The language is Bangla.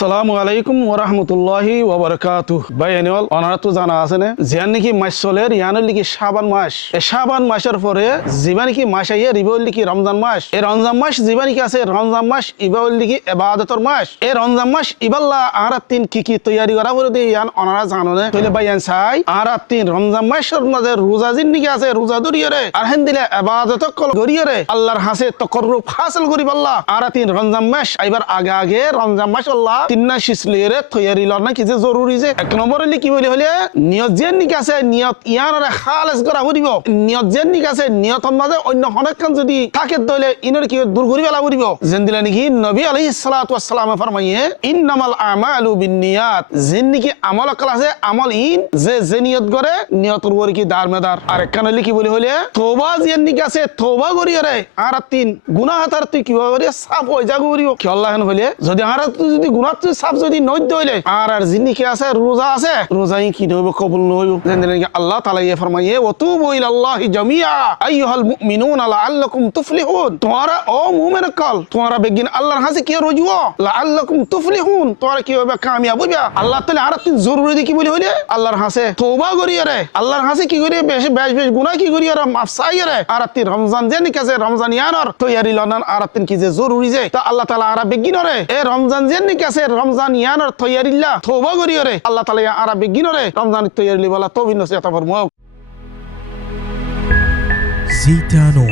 আসসালামু আলাইকুম ওয়া রাহমাতুল্লাহি ওয়া বারাকাতুহু। ভাই এনিওয়াল ওনারা তো জানা আছে না জিয়ান নাকি মাস চলে ইয়ানের লিখি শাবান মাস। এই শাবান মাসের পরে জিবা নাকি মাস আইয়া রিবল লিখি রমজান মাস। এই রমজান মাস জিবা নাকি আছে রমজান মাস ইবাউল লিখি ইবাদতের মাস। এই রমজান মাস ইবাল্লাহ আর তিন কি তৈয়ারি করা করে দিয়ে ইয়ান ওনারা জানো না কইলে ভাই ইয়ান চাই আর তিন রমজান মাসের মাঝে রোজা জিন নাকি আছে রোজা ধরিয়ে রে আর হেন দিলে ইবাদত কল করিয়ে রে আল্লাহর হাসে তাকাররুব হাসিল করি আল্লাহ। আর তিন রমজান মাস আইবার আগে আগে রমজান মাস আল্লাহ তিননা শিসলিরে তৈয়ারি লনা কি যে জরুরি যে এক নম্বরে কি বলি হলে নিয়ত যেন নিক আছে নিয়ত ইয়ানরে খালেস করা হইব। নিয়ত যেন নিক আছে নিয়তর মাঝে অন্য অনেকখান যদি থাকে তাহলে ইনর কি দূর করি বেলা করিব। যেন দিলে নাকি নবী আলাইহিস সালাতু ওয়াস সালাম ফরমাইয়ে ইন্নামাল আমালু বিন্নিয়াত যেন নাকি আমল কাল আছে আমল ইন যে নিয়ত করে নিয়তর উপর কি দারমেদার। আর একখান কি বলি হলে তওবা যেন নিক আছে তওবা করিয়ে রে আর তিন গুনাহ হাতার তুই কি করে সাফ হয়ে যাগো করিব কি আল্লাহ হলে যদি আর যদি গুনাহ তুই সাফ যদি নইতে হইলে আর জিন্দিকে আছে রোজা আছে রোজাই কি হইব কবুল নইব। যেন আল্লাহ তাআলা ইয়ে ফরমাইয়ে ওয়াতুবু ইলাল্লাহি জামিআ আইয়ুহাল মুমিনুনা লাআল্লাকুম তুফলিহুন। তোমরা ও মুমিন কল তোমরা বেগিন আল্লাহর কাছে কি রজুও লাআল্লাকুম তুফলিহুন তোমরা কি হবে কামিয়াব হইবা। আল্লাহ তাআলা আর তিন জরুরি কি বলি হইলে আল্লাহর কাছে তওবা করিয়ে রে আল্লাহর কাছে কি করিয়ে বেশ গুনাহ কি করিয়ে রে মাফ চাইয়ে রে আর তিন রমজান যেন কি আছে রমজান ইয়ানর তৈয়ারি লনান আর তিন কি যে জরুরি যে তা আল্লাহ তাআলা আর বেগিন রে এ রমজান যেন কি আছে রমজান ইয়ানর তৈয়ারিল্লা তওবা করিয়ে রে আল্লাহ তাআলা আর বেগিন রে রমজান তৈয়ারি বলা তৌবিন নসিহত ফরমাও। জিটানো